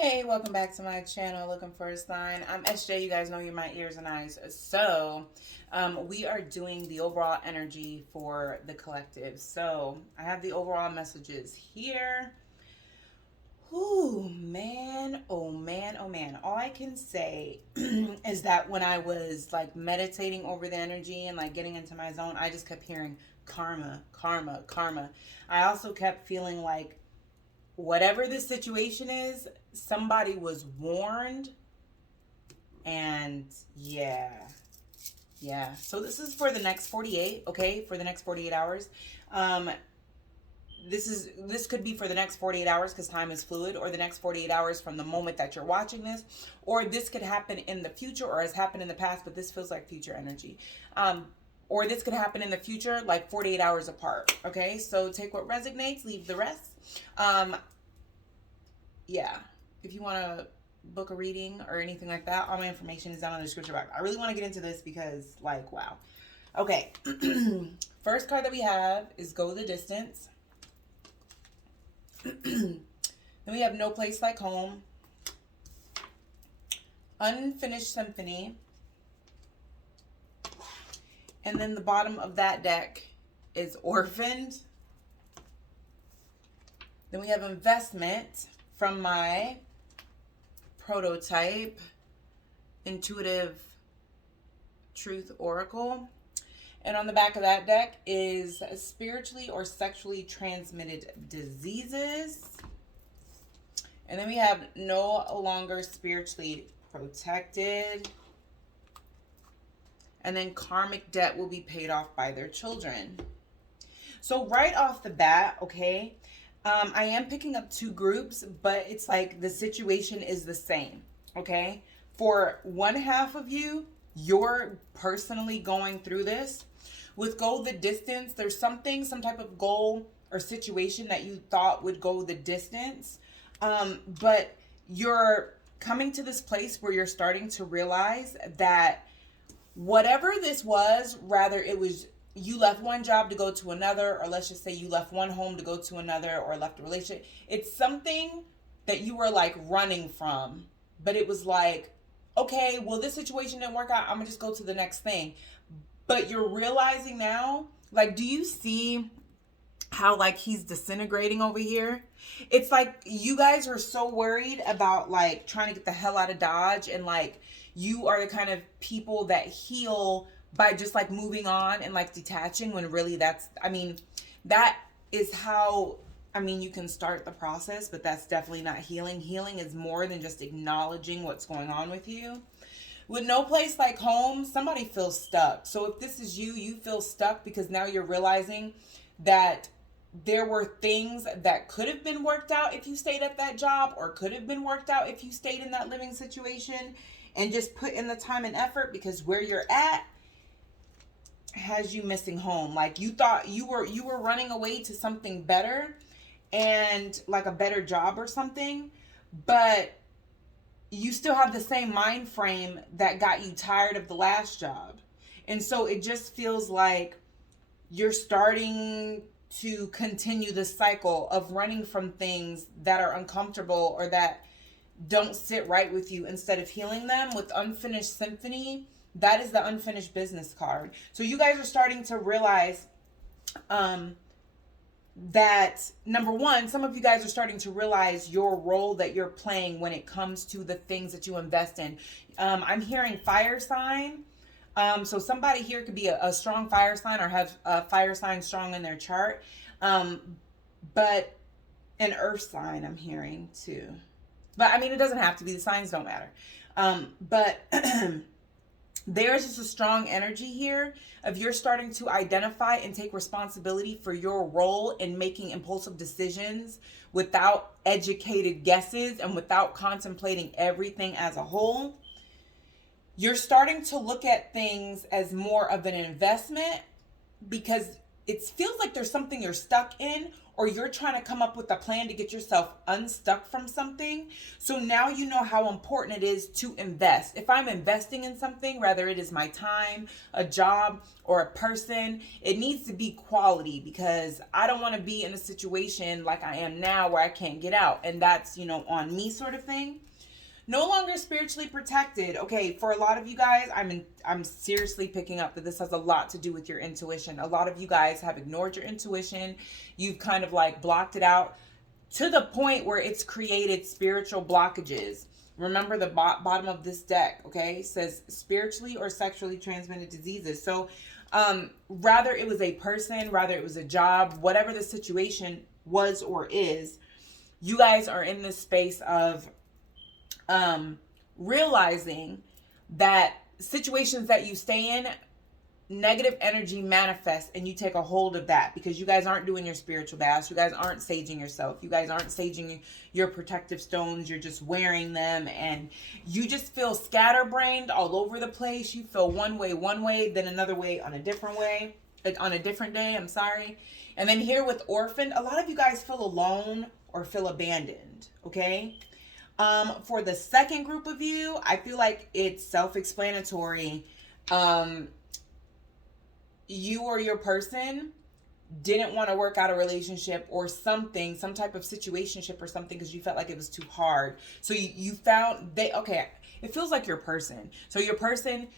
Hey, welcome back to my channel, Looking for a Sign. I'm SJ. You guys know you're my ears and eyes. So, we are doing the overall energy for the collective. So, I have the overall messages here. Ooh, man, oh man, oh man. All I can say is that when I was like meditating over the energy and like getting into my zone, I just kept hearing karma, karma, karma. I also kept feeling like whatever the situation is, somebody was warned. And yeah. So this is for the next 48, okay? For the next 48 hours. Um, this could be for the next 48 hours because time is fluid, or the next 48 hours from the moment that you're watching this, or this could happen in the future or has happened in the past, but this feels like future energy. Or this could happen in the future, like 48 hours apart. Okay, so take what resonates, leave the rest. Um, yeah, if you want to book a reading or anything like that, all my information is down in the description box. I really want to get into this because, like, wow. Okay, first card that we have is Go the Distance. Then we have No Place Like Home, Unfinished Symphony, and then the bottom of that deck is Orphaned. Then we have Investment from my prototype Intuitive Truth Oracle. And on the back of that deck is Spiritually or Sexually Transmitted Diseases. And then we have No Longer Spiritually Protected. And then Karmic Debt will be paid off by their children. So right off the bat, okay, I am picking up two groups, but it's like the situation is the same, okay? For one half of you, you're personally going through this. With Go the Distance, there's some type of goal or situation that you thought would go the distance, but you're coming to this place where you're starting to realize that whatever this was, rather it was you left one job to go to another, or let's just say you left one home to go to another, or left a relationship. It's something that you were like running from, but it was like, okay, well, this situation didn't work out. I'm gonna just go to the next thing. But you're realizing now, like, do you see how like he's disintegrating over here? It's like you guys are so worried about like trying to get the hell out of Dodge, and like you are the kind of people that heal by just like moving on and like detaching, when really that is how, you can start the process, but that's definitely not healing. Healing is more than just acknowledging what's going on with you. With No Place Like Home, somebody feels stuck. So if this is you, you feel stuck because now you're realizing that there were things that could have been worked out if you stayed at that job, or could have been worked out if you stayed in that living situation and just put in the time and effort, because where you're at has you missing home. Like you thought you were running away to something better, and like a better job or something, but you still have the same mind frame that got you tired of the last job. And so it just feels like you're starting to continue the cycle of running from things that are uncomfortable or that don't sit right with you, instead of healing them. With Unfinished Symphony, that is the unfinished business card. So you guys are starting to realize that, number one, some of you guys are starting to realize your role that you're playing when it comes to the things that you invest in. I'm hearing fire sign. So somebody here could be a strong fire sign, or have a fire sign strong in their chart. But an earth sign I'm hearing too. But it doesn't have to be. The signs don't matter. But there's just a strong energy here of you're starting to identify and take responsibility for your role in making impulsive decisions without educated guesses and without contemplating everything as a whole. You're starting to look at things as more of an investment, because it feels like there's something you're stuck in, or you're trying to come up with a plan to get yourself unstuck from something. So now you know how important it is to invest. If I'm investing in something, whether it is my time, a job, or a person, it needs to be quality, because I don't want to be in a situation like I am now where I can't get out. And that's, on me sort of thing. No longer spiritually protected. Okay, for a lot of you guys, I'm seriously picking up that this has a lot to do with your intuition. A lot of you guys have ignored your intuition. You've kind of like blocked it out to the point where it's created spiritual blockages. Remember the bottom of this deck, okay, says spiritually or sexually transmitted diseases. So rather it was a person, rather it was a job, whatever the situation was or is, you guys are in this space of realizing that situations that you stay in, negative energy manifests, and you take a hold of that because you guys aren't doing your spiritual baths. You guys aren't saging yourself. You guys aren't saging your protective stones. You're just wearing them, and you just feel scatterbrained all over the place. You feel one way, then another way on a different way, on a different day. I'm sorry. And then here with orphaned, a lot of you guys feel alone or feel abandoned. Okay. For the second group of you, I feel like it's self-explanatory. You or your person didn't want to work out a relationship or something, some type of situationship or something, because you felt like it was too hard. So you found it feels like your person. So your person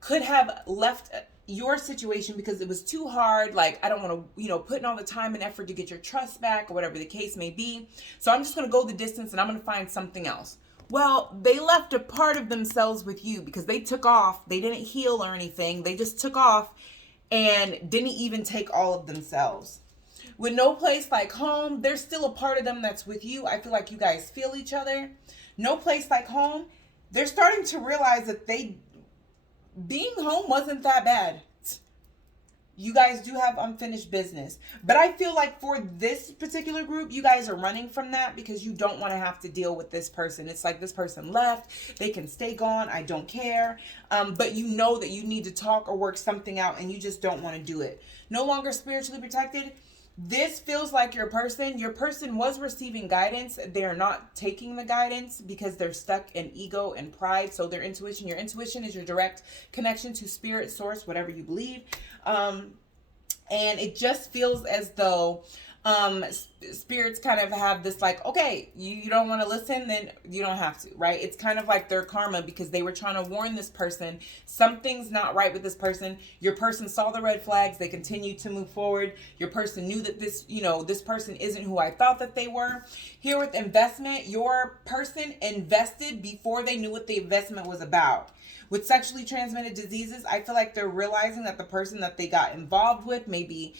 could have left your situation because it was too hard. Like, I don't want to, put in all the time and effort to get your trust back or whatever the case may be. So I'm just going to go the distance and I'm going to find something else. Well, they left a part of themselves with you because they took off. They didn't heal or anything. They just took off and didn't even take all of themselves. With no place like home, there's still a part of them that's with you. I feel like you guys feel each other. No place like home. They're starting to realize that being home wasn't that bad. You guys do have unfinished business. But I feel like for this particular group, you guys are running from that because you don't want to have to deal with this person. It's like this person left. They can stay gone. I don't care. But you know that you need to talk or work something out and you just don't want to do it. No longer spiritually protected. This feels like your person. Your person was receiving guidance. They're not taking the guidance because they're stuck in ego and pride. So their intuition, your intuition is your direct connection to spirit, source, whatever you believe. And it just feels as though spirits kind of have this like, okay, you don't want to listen, then you don't have to, right? It's kind of like their karma because they were trying to warn this person. Something's not right with this person. Your person saw the red flags. They continued to move forward. Your person knew that this person isn't who I thought that they were. Here with investment, your person invested before they knew what the investment was about. With sexually transmitted diseases, I feel like they're realizing that the person that they got involved with maybe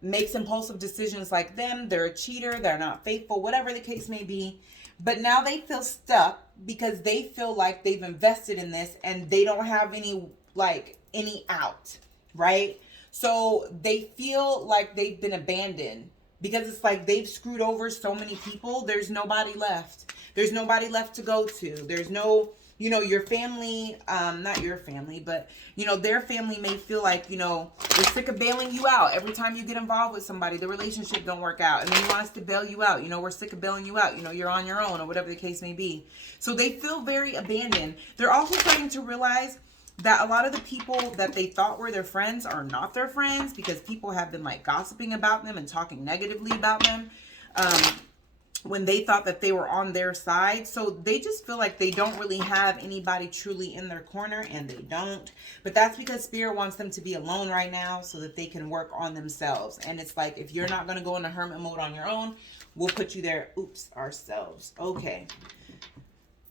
makes impulsive decisions like them. They're a cheater. They're not faithful, whatever the case may be. But now they feel stuck because they feel like they've invested in this and they don't have any out, right? So they feel like they've been abandoned because it's like they've screwed over so many people. There's nobody left. There's nobody left to go to. There's no... your family, not your family, but, their family may feel like, they're sick of bailing you out. Every time you get involved with somebody, the relationship don't work out. And then you want us to bail you out. We're sick of bailing you out. You're on your own or whatever the case may be. So they feel very abandoned. They're also starting to realize that a lot of the people that they thought were their friends are not their friends because people have been gossiping about them and talking negatively about them. When they thought that they were on their side. So they just feel like they don't really have anybody truly in their corner, and they don't. But that's because Spirit wants them to be alone right now so that they can work on themselves. And it's like, if you're not going to go into hermit mode on your own, we'll put you there, ourselves. Okay.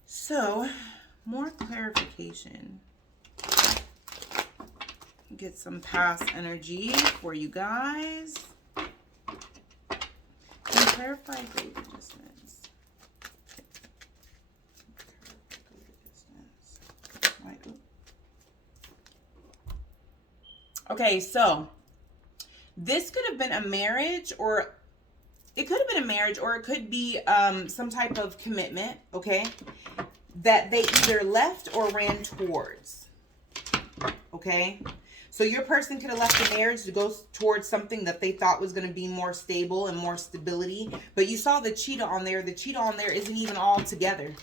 So, more clarification. Get some past energy for you guys. Clarify greater distance. Okay, so this could have been a marriage, or it could have been a marriage, or it could be some type of commitment, okay, that they either left or ran towards, okay? So your person could have left the marriage to go towards something that they thought was going to be more stable and more stability. But you saw the cheetah on there. The cheetah on there isn't even all together.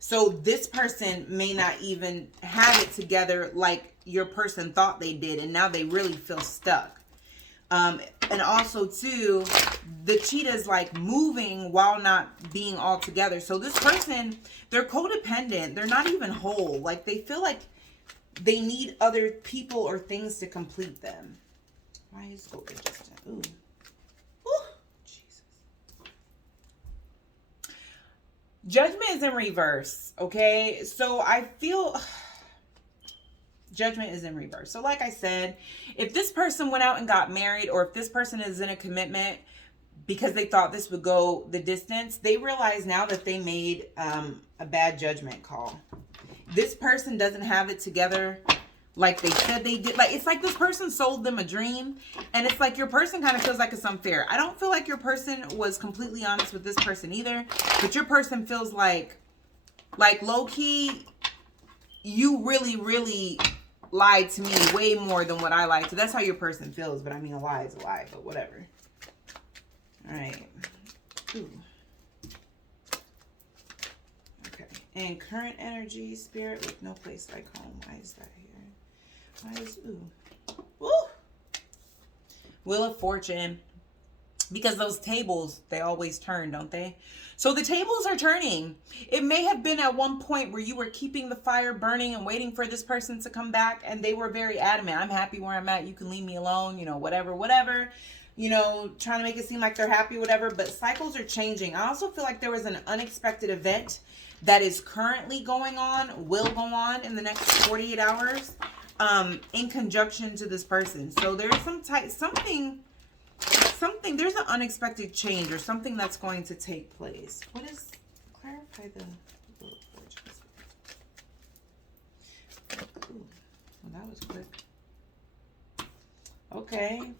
So this person may not even have it together like your person thought they did. And now they really feel stuck. And also too, the cheetah is like moving while not being all together. So this person, they're codependent. They're not even whole. Like they feel like they need other people or things to complete them. Why is gold adjusted? Ooh. Ooh. Jesus. Judgment is in reverse. Okay. So I feel Judgment is in reverse. So like I said, if this person went out and got married, or if this person is in a commitment because they thought this would go the distance, they realize now that they made a bad judgment call. This person doesn't have it together like they said they did. Like, it's like this person sold them a dream, and it's like your person kind of feels like it's unfair. I don't feel like your person was completely honest with this person either, but your person feels like low-key, you really lied to me way more than what I lied to. That's how your person feels, but I mean, a lie is a lie, but whatever. All right. Ooh. Okay. And current energy, spirit with no place like home. Why is that here? Why is, ooh. Woo! Wheel of Fortune. Because those tables, they always turn, don't they? So the tables are turning. It may have been at one point where you were keeping the fire burning and waiting for this person to come back, and they were very adamant. I'm happy where I'm at. You can leave me alone, you know, whatever. You know, trying to make it seem like they're happy, whatever. But cycles are changing. I also feel like there was an unexpected event that is currently going on, will go on in the next 48 hours, in conjunction to this person. So there's something, there's an unexpected change or something that's going to take place. What is, clarify the Wheel of Fortune. Ooh, well, that was quick. Okay.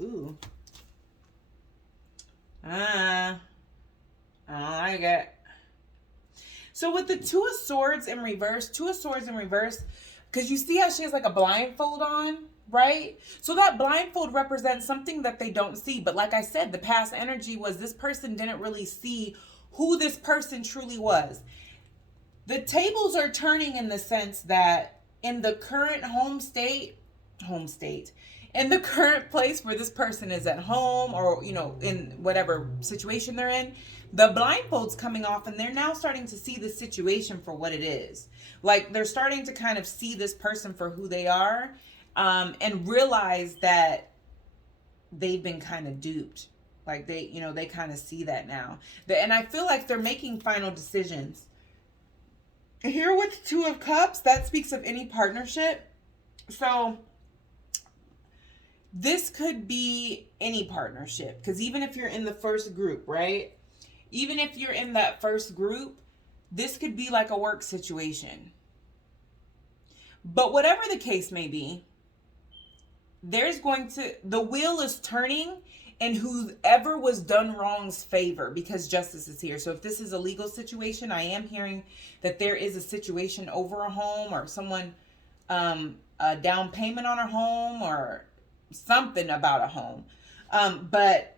Ooh. I don't like it. So with the Two of Swords in reverse, because you see how she has like a blindfold on, right? So that blindfold represents something that they don't see. But like I said, the past energy was this person didn't really see who this person truly was. The tables are turning in the sense that in the current home state, in the current place where this person is at home, or, you know, in whatever situation they're in, the blindfold's coming off, and they're now starting to see the situation for what it is. Like, they're starting to kind of see this person for who they are, and realize that they've been kind of duped. Like, they kind of see that now. And I feel like they're making final decisions. Here with Two of Cups, that speaks of any partnership. So this could be any partnership, because even if you're in the first group, right? Even if you're in that first group, this could be like a work situation. But whatever the case may be, the wheel is turning in whoever was done wrong's favor, because justice is here. So if this is a legal situation, I am hearing that there is a situation over a home, or someone, a down payment on a home, or something about a home. But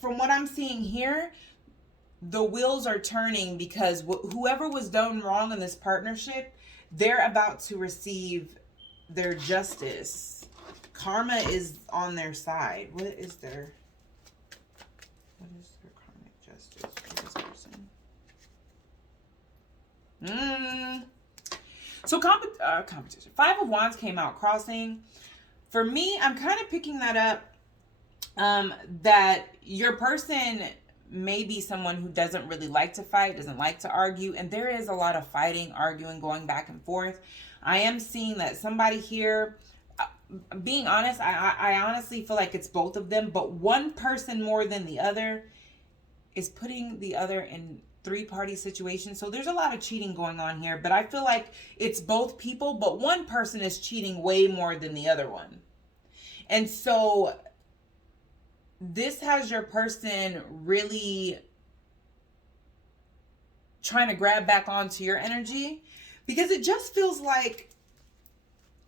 from what I'm seeing here, the wheels are turning because whoever was done wrong in this partnership, they're about to receive their justice. Karma is on their side. What is their karmic justice for this person? So competition. Five of Wands came out, crossing. For me, I'm kind of picking that up. That your person may be someone who doesn't really like to fight, doesn't like to argue, and there is a lot of fighting, arguing, going back and forth. I am seeing that somebody here, being honest, I honestly feel like it's both of them, but one person more than the other is putting the other in three-party situations. So there's a lot of cheating going on here, but I feel like it's both people, but one person is cheating way more than the other one. And so this has your person really trying to grab back onto your energy, because it just feels like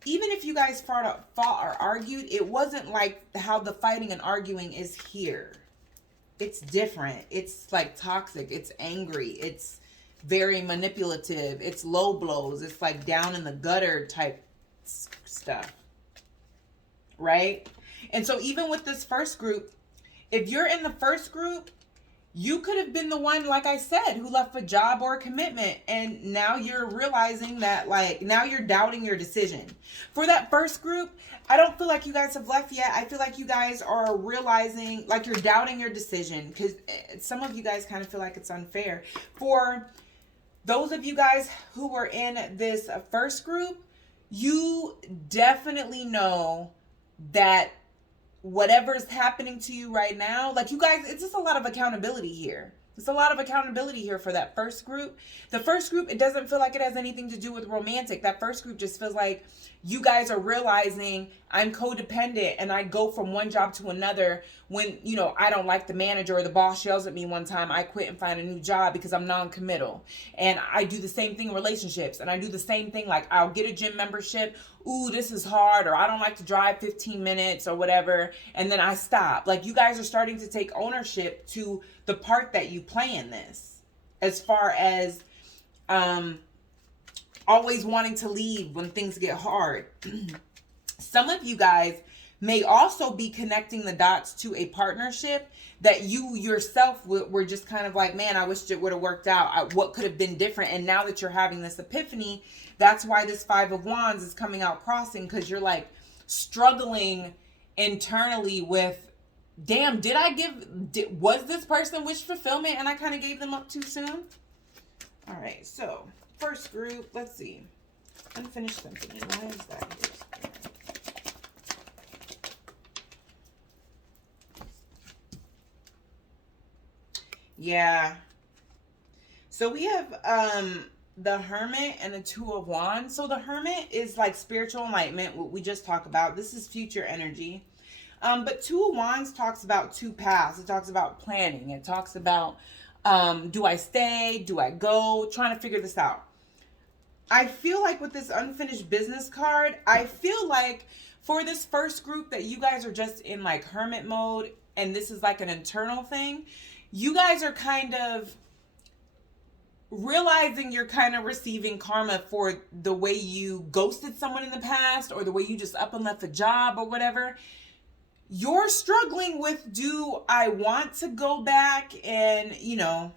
even if you guys fought or argued, it wasn't like how the fighting and arguing is here. It's different. It's like toxic. It's angry. It's very manipulative. It's low blows. It's like down in the gutter type stuff. Right? And so even with this first group, if you're in the first group, you could have been the one, like I said, who left a job or a commitment. And now you're realizing that, like, now you're doubting your decision. For that first group, I don't feel like you guys have left yet. I feel like you guys are realizing, like, you're doubting your decision. Because some of you guys kind of feel like it's unfair. For those of you guys who were in this first group, you definitely know that whatever's happening to you right now, like, you guys, it's just a lot of accountability here. It's a lot of accountability here for that first group. The first group, it doesn't feel like it has anything to do with romantic. That first group just feels like you guys are realizing I'm codependent and I go from one job to another. When, you know, I don't like the manager or the boss yells at me one time, I quit and find a new job because I'm non-committal. And I do the same thing in relationships. And I do the same thing, like, I'll get a gym membership. Ooh, this is hard. Or I don't like to drive 15 minutes or whatever. And then I stop. Like, you guys are starting to take ownership to the part that you play in this. As far as always wanting to leave when things get hard. Some of you guys may also be connecting the dots to a partnership that you yourself were just kind of like, man, I wish it would have worked out. What could have been different? And now that you're having this epiphany, that's why this Five of Wands is coming out crossing, because you're like struggling internally with, damn, was this person wish fulfillment and I kind of gave them up too soon? All right, so first group, let's see. Unfinished symphony. Why is that here? Yeah. So we have the Hermit and the Two of Wands. So the Hermit is like spiritual enlightenment, what we just talked about. This is future energy. But Two of Wands talks about two paths. It talks about planning. It talks about, do I stay? Do I go? Trying to figure this out. I feel like with this unfinished business card, I feel like for this first group that you guys are just in like hermit mode, and this is like an internal thing, you guys are kind of realizing you're kind of receiving karma for the way you ghosted someone in the past, or the way you just up and left a job or whatever. You're struggling with, do I want to go back and, you know,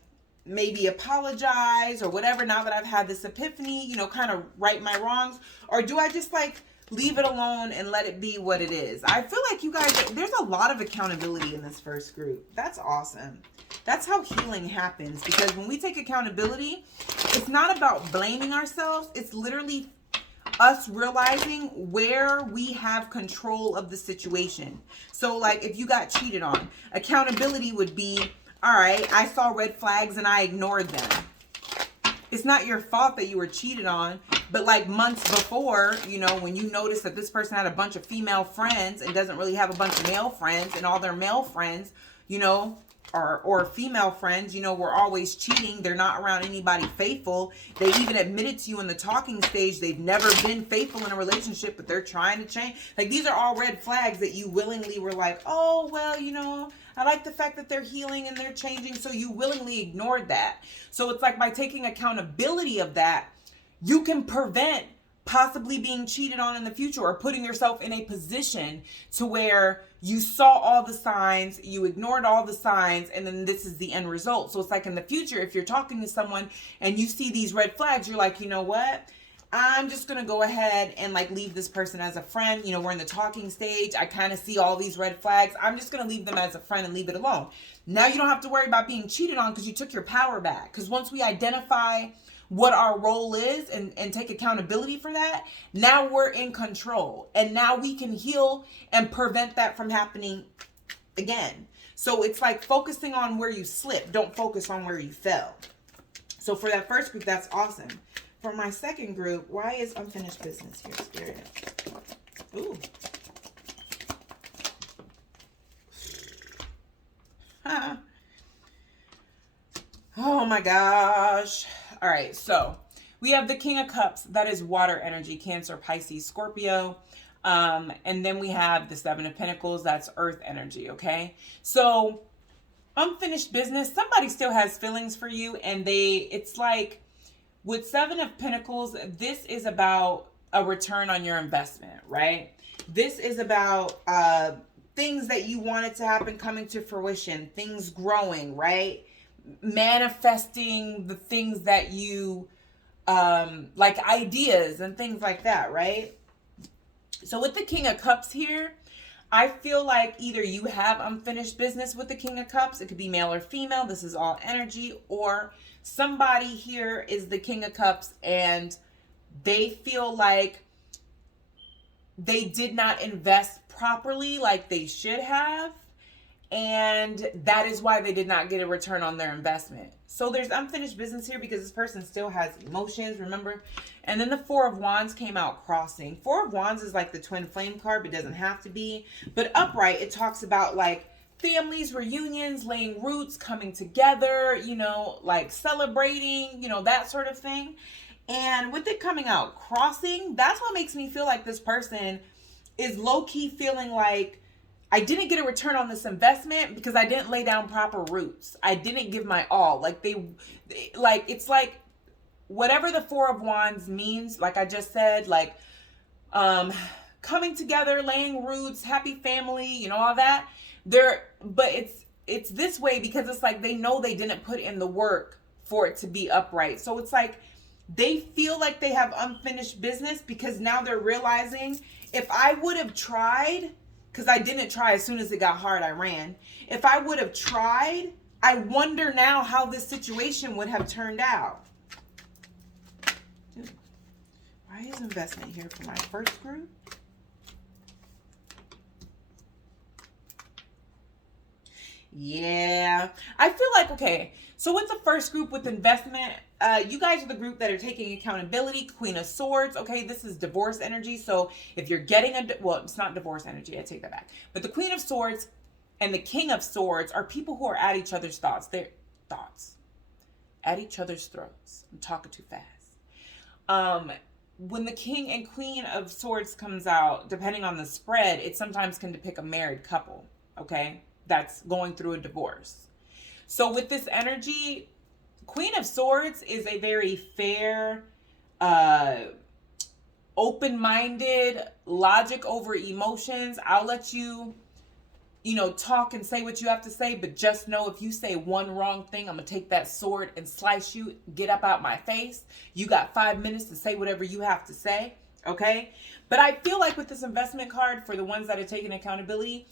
maybe apologize or whatever now that I've had this epiphany, you know, kind of right my wrongs? Or do I just like leave it alone and let it be what it is? I feel like you guys, there's a lot of accountability in this first group. That's awesome. That's how healing happens, because when we take accountability, it's not about blaming ourselves. It's literally us realizing where we have control of the situation. So like if you got cheated on, accountability would be, all right, I saw red flags and I ignored them. It's not your fault that you were cheated on, but like months before, you know, when you notice that this person had a bunch of female friends and doesn't really have a bunch of male friends, and all their male friends, you know, or female friends, you know, were always cheating. They're not around anybody faithful. They even admitted to you in the talking stage they've never been faithful in a relationship, but they're trying to change. Like, these are all red flags that you willingly were like, oh, well, you know, I like the fact that they're healing and they're changing. So you willingly ignored that. So it's like by taking accountability of that, you can prevent possibly being cheated on in the future, or putting yourself in a position to where you saw all the signs, you ignored all the signs, and then this is the end result. So it's like in the future, if you're talking to someone and you see these red flags, you're like, you know what? I'm just going to go ahead and like leave this person as a friend. You know, we're in the talking stage. I kind of see all these red flags. I'm just going to leave them as a friend and leave it alone. Now you don't have to worry about being cheated on because you took your power back. Because once we identify what our role is and take accountability for that, now we're in control. And now we can heal and prevent that from happening again. So it's like focusing on where you slipped. Don't focus on where you fell. So for that first group, that's awesome. For my second group, why is unfinished business here, Spirit? Ooh. Oh my gosh. All right, so we have the King of Cups. That is water energy, Cancer, Pisces, Scorpio. And then we have the Seven of Pentacles. That's earth energy, okay? So unfinished business, somebody still has feelings for you, and it's like with Seven of Pentacles, this is about a return on your investment, right? This is about things that you wanted to happen coming to fruition, things growing, right? Manifesting the things that you like, ideas and things like that, right? So with the King of Cups here, I feel like either you have unfinished business with the King of Cups. It could be male or female. This is all energy. Or somebody here is the King of Cups and they feel like they did not invest properly like they should have. And that is why they did not get a return on their investment. So there's unfinished business here because this person still has emotions, remember? And then the Four of Wands came out crossing. Four of Wands is like the twin flame card, but doesn't have to be. But upright, it talks about like families, reunions, laying roots, coming together, you know, like celebrating, you know, that sort of thing. And with it coming out crossing, that's what makes me feel like this person is low-key feeling like, I didn't get a return on this investment because I didn't lay down proper roots. I didn't give my all. Like it's like whatever the Four of Wands means, like I just said, like coming together, laying roots, happy family, you know, all that. But it's this way because it's like they know they didn't put in the work for it to be upright. So it's like they feel like they have unfinished business because now they're realizing, if I would have tried, because I didn't try, as soon as it got hard, I ran. If I would have tried, I wonder now how this situation would have turned out. Dude, why is investment here for my first group? Yeah, I feel like, okay, so with the first group with investment, you guys are the group that are taking accountability. Queen of Swords, okay, this is divorce energy. So if you're getting well, it's not divorce energy, I take that back. But the Queen of Swords and the King of Swords are people who are at each other's thoughts. They're at each other's throats. I'm talking too fast. When the King and Queen of Swords comes out, depending on the spread, it sometimes can depict a married couple, okay, that's going through a divorce. So with this energy, Queen of Swords is a very fair, open-minded, logic over emotions. I'll let you, you know, talk and say what you have to say, but just know if you say one wrong thing, I'm going to take that sword and slice you, get up out my face. You got 5 minutes to say whatever you have to say, okay? But I feel like with this investment card, for the ones that are taking accountability,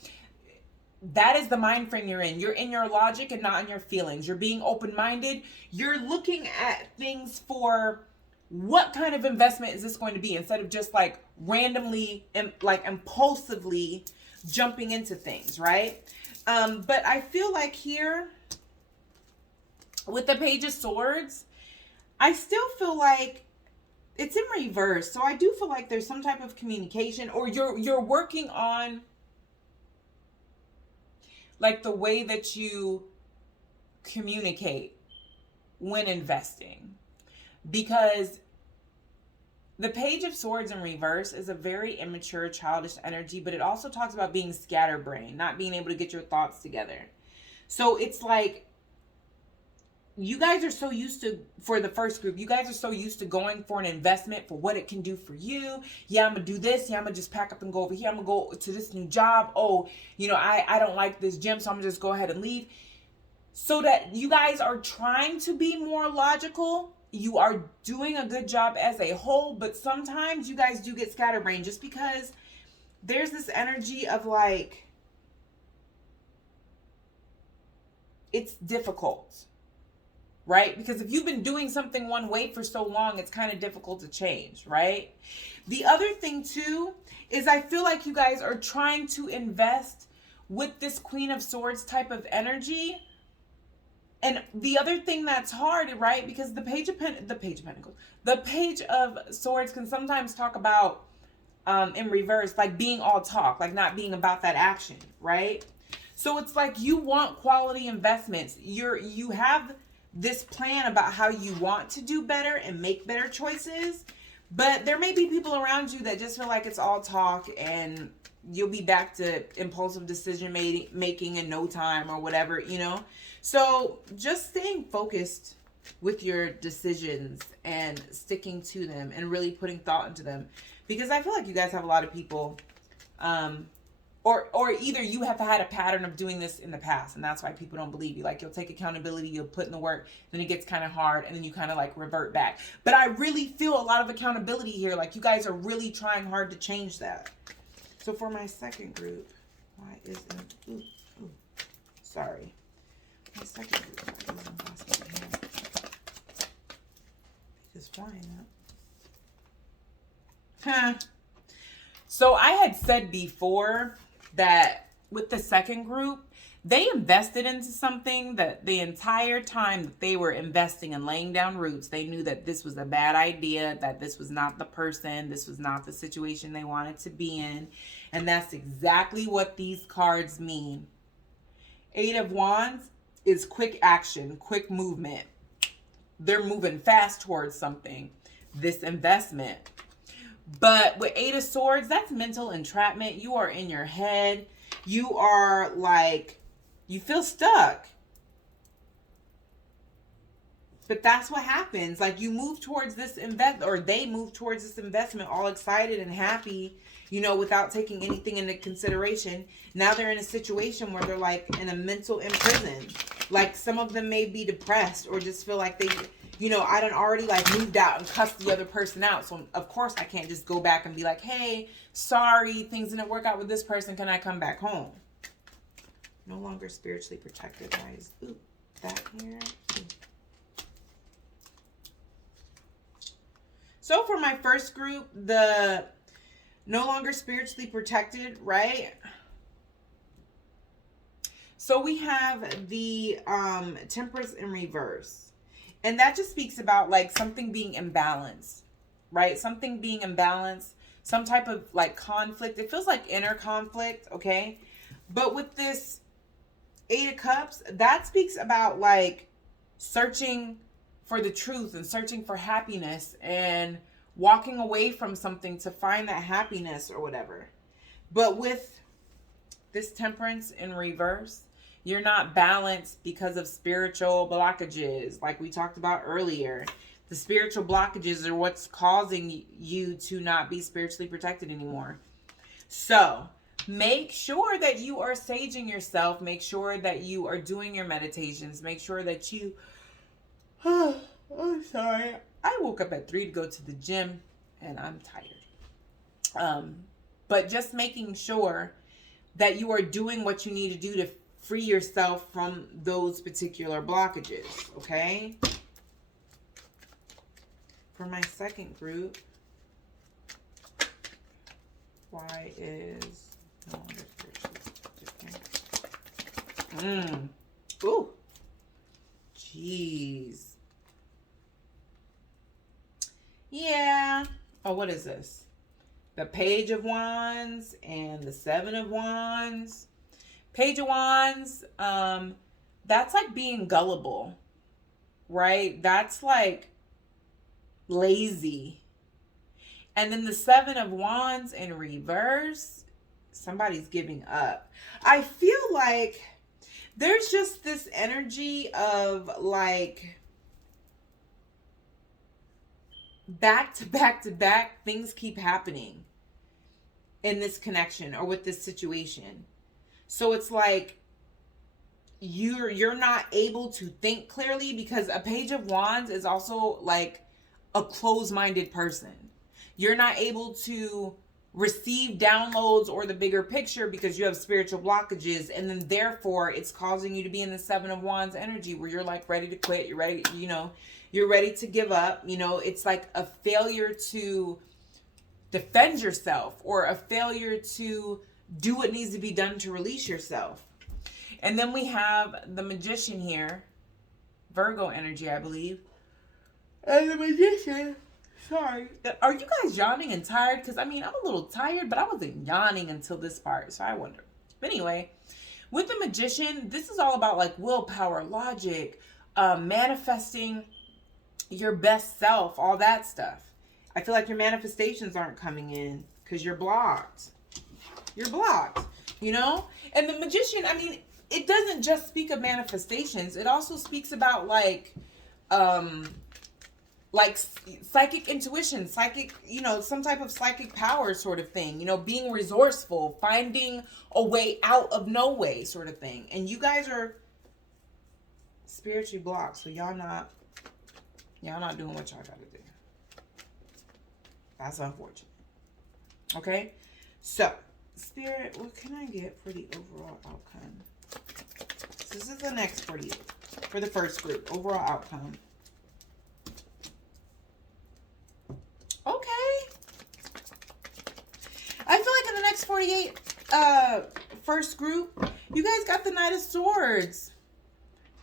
that is the mind frame you're in. You're in your logic and not in your feelings. You're being open-minded. You're looking at things for what kind of investment is this going to be, instead of just like randomly, like impulsively jumping into things, right? But I feel like here with the Page of Swords, I still feel like it's in reverse. So I do feel like there's some type of communication, or you're working on like the way that you communicate when investing. Because the Page of Swords in reverse is a very immature, childish energy, but it also talks about being scatterbrained, not being able to get your thoughts together. So it's like, you guys are so used to, for the first group, you guys are so used to going for an investment for what it can do for you. Yeah, I'm going to do this. Yeah, I'm going to just pack up and go over here. I'm going to go to this new job. Oh, you know, I don't like this gym, so I'm going to just go ahead and leave. So that you guys are trying to be more logical. You are doing a good job as a whole, but sometimes you guys do get scatterbrained just because there's this energy of like, it's difficult. Right? Because if you've been doing something one way for so long, it's kind of difficult to change, right? The other thing too is I feel like you guys are trying to invest with this Queen of Swords type of energy. And the other thing that's hard, right? Because the Page of Swords can sometimes talk about in reverse, like being all talk, like not being about that action, right? So it's like you want quality investments. You have this plan about how you want to do better and make better choices. But there may be people around you that just feel like it's all talk and you'll be back to impulsive decision making in no time or whatever, you know? So just staying focused with your decisions and sticking to them and really putting thought into them. Because I feel like you guys have a lot of people, or either you have had a pattern of doing this in the past and that's why people don't believe you. Like, you'll take accountability, you'll put in the work, then it gets kind of hard and then you kind of like revert back. But I really feel a lot of accountability here. Like, you guys are really trying hard to change that. So for my second group, why isn't, sorry. My second group, why isn't possible here? Just flying up. Huh. So I had said before that with the second group, they invested into something that the entire time that they were investing and laying down roots, they knew that this was a bad idea, that this was not the person, this was not the situation they wanted to be in. And that's exactly what these cards mean. Eight of Wands is quick action, quick movement. They're moving fast towards something, this investment. But with Eight of Swords, that's mental entrapment. You are in your head. You are like, you feel stuck. But that's what happens. Like, you move towards this or they move towards this investment all excited and happy, you know, without taking anything into consideration. Now they're in a situation where they're like in a mental imprison. Like, some of them may be depressed or just feel like they, you know, I done already like moved out and cussed the other person out. So of course I can't just go back and be like, hey, sorry, things didn't work out with this person. Can I come back home? No longer spiritually protected, guys. Ooh, that here. Ooh. So for my first group, the no longer spiritually protected, right? So we have the Temperance in reverse. And that just speaks about like something being imbalanced, right? Something being imbalanced, some type of like conflict. It feels like inner conflict, okay? But with this Eight of Cups, that speaks about like searching for the truth and searching for happiness and walking away from something to find that happiness or whatever. But with this Temperance in reverse, you're not balanced because of spiritual blockages, like we talked about earlier. The spiritual blockages are what's causing you to not be spiritually protected anymore. So make sure that you are saging yourself. Make sure that you are doing your meditations. Make sure that you... Oh, I'm sorry. I woke up at 3 to go to the gym and I'm tired. But just making sure that you are doing what you need to do to free yourself from those particular blockages, okay? For my second group, why is no longer spiritually? Ooh. Jeez. Yeah. Oh, what is this? The Page of Wands and the Seven of Wands. Page of Wands, that's like being gullible, right? That's like lazy. And then the Seven of Wands in reverse, somebody's giving up. I feel like there's just this energy of like back to back to back, things keep happening in this connection or with this situation. So it's like you're not able to think clearly, because a Page of Wands is also like a closed-minded person. You're not able to receive downloads or the bigger picture because you have spiritual blockages, and then therefore it's causing you to be in the Seven of Wands energy where you're like ready to quit, you're ready, you know, you're ready to give up, you know. It's like a failure to defend yourself or a failure to do what needs to be done to release yourself. And then we have the Magician here, Virgo energy, I believe. And the Magician, sorry. Are you guys yawning and tired? Because, I mean, I'm a little tired, but I wasn't yawning until this part, so I wonder. But anyway, with the Magician, this is all about, like, willpower, logic, manifesting your best self, all that stuff. I feel like your manifestations aren't coming in because you're blocked. You're blocked, you know? And the Magician, I mean, it doesn't just speak of manifestations. It also speaks about like psychic intuition, psychic, you know, some type of psychic power sort of thing, you know, being resourceful, finding a way out of no way sort of thing. And you guys are spiritually blocked, so y'all not doing what y'all gotta do. That's unfortunate. Okay, so Spirit, what can I get for the overall outcome? So this is the next for you, for the first group, overall outcome. Okay, I feel like in the next 48 first group, you guys got the Knight of Swords.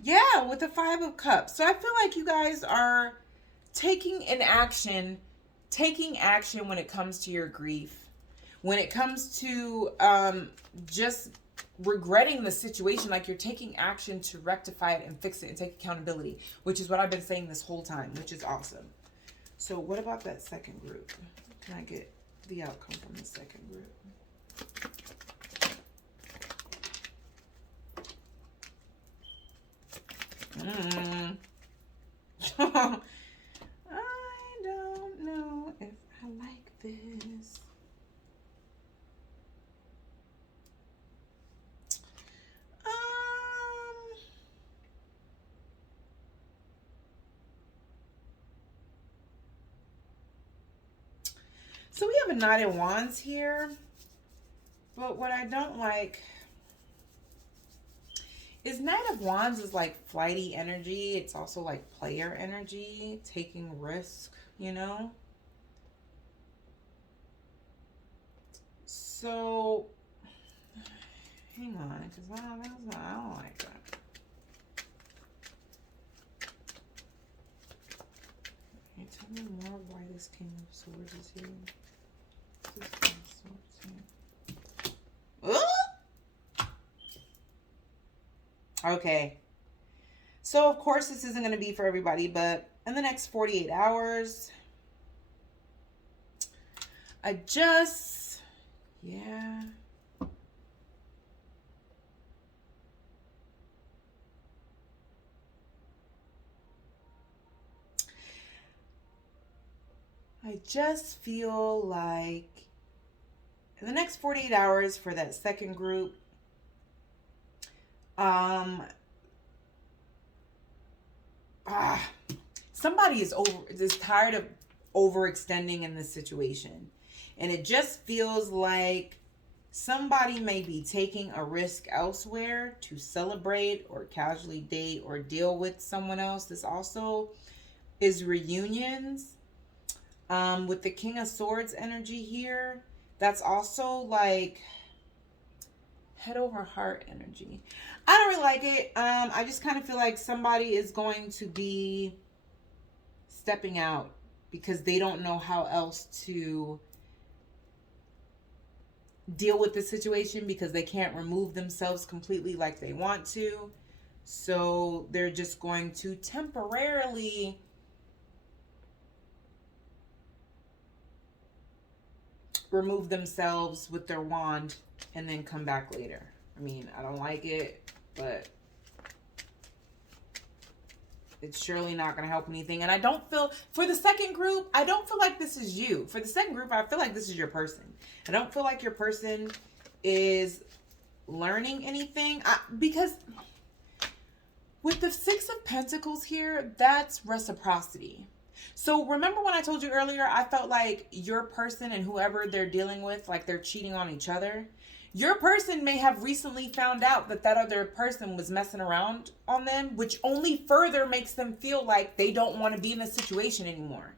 Yeah, with the 5 of Cups. So I feel like you guys are taking action when it comes to your grief. When it comes to just regretting the situation, like you're taking action to rectify it and fix it and take accountability, which is what I've been saying this whole time, which is awesome. So what about that second group? Can I get the outcome from the second group? I don't know if I like this. So we have a Knight of Wands here, but what I don't like is Knight of Wands is like flighty energy. It's also like player energy, taking risk, you know? So, hang on, because I don't like that. Can you tell me more of why this King of Swords is here? This King of Swords here. Okay. So, of course, this isn't going to be for everybody, but in the next 48 hours, yeah. I just feel like in the next 48 hours for that second group, somebody is tired of overextending in this situation. And it just feels like somebody may be taking a risk elsewhere to celebrate or casually date or deal with someone else. This also is reunions. With the King of Swords energy here, that's also like head over heart energy. I don't really like it. I just kind of feel like somebody is going to be stepping out because they don't know how else to deal with the situation, because they can't remove themselves completely like they want to. So they're just going to temporarily remove themselves with their wand and then come back later. I mean, I don't like it, but it's surely not going to help anything. And I don't feel, for the second group, I don't feel like this is you. For the second group, I feel like this is your person. I don't feel like your person is learning anything. Because with the 6 of Pentacles here, that's reciprocity. So remember when I told you earlier, I felt like your person and whoever they're dealing with, like they're cheating on each other. Your person may have recently found out that that other person was messing around on them, which only further makes them feel like they don't want to be in the situation anymore.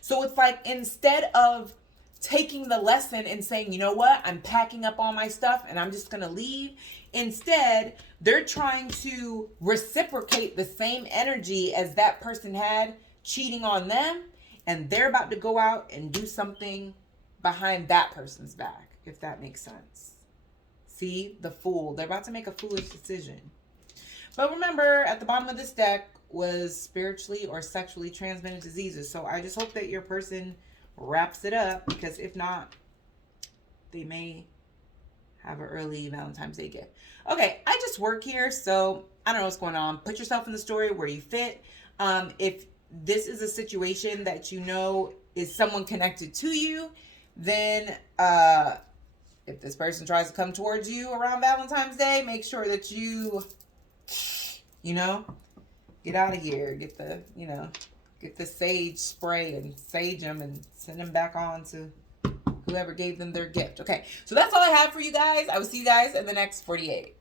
So it's like, instead of taking the lesson and saying, you know what, I'm packing up all my stuff and I'm just going to leave. Instead, they're trying to reciprocate the same energy as that person had cheating on them, and they're about to go out and do something behind that person's back, if that makes sense. See, the Fool. They're about to make a foolish decision. But remember, at the bottom of this deck, was spiritually or sexually transmitted diseases. So I just hope that your person wraps it up, because if not, they may have an early Valentine's Day gift. Okay, I just work here, so I don't know what's going on. Put yourself in the story where you fit. If this is a situation that you know is someone connected to you, then if this person tries to come towards you around Valentine's Day, make sure that you know, get out of here. Get the sage spray and sage them and send them back on to whoever gave them their gift. Okay, so that's all I have for you guys. I will see you guys in the next 48.